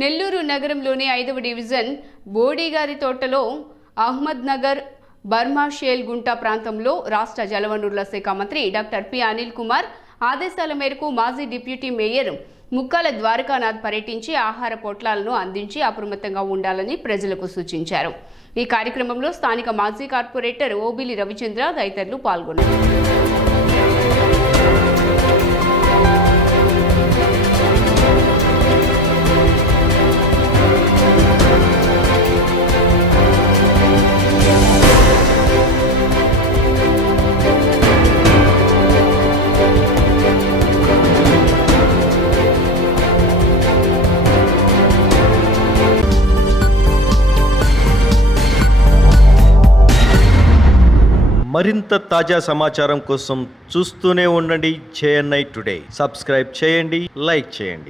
నెల్లూరు నగరంలోని 5వ డివిజన్ బోడిగారి తోటలో అహ్మద్ నగర్ బర్మాషేల్ గుంట ప్రాంతంలో రాష్ట్ర జలవనరుల శాఖ మంత్రి డాక్టర్ పి అనిల్ కుమార్ ఆదేశాల మేరకు మాజీ డిప్యూటీ మేయర్ ముక్కాల ద్వారకానాథ్ పర్యటించి ఆహార పొట్లాలను అందించి అప్రమత్తంగా ఉండాలని ప్రజలకు సూచించారు. ఈ కార్యక్రమంలో స్థానిక మాజీ కార్పొరేటర్ ఓబిలి రవిచంద్ర తదితరులు పాల్గొన్నారు. మరింత తాజా సమాచారం కోసం చూస్తూనే ఉండండి JNI టుడే. సబ్స్క్రైబ్ చేయండి, లైక్ చేయండి.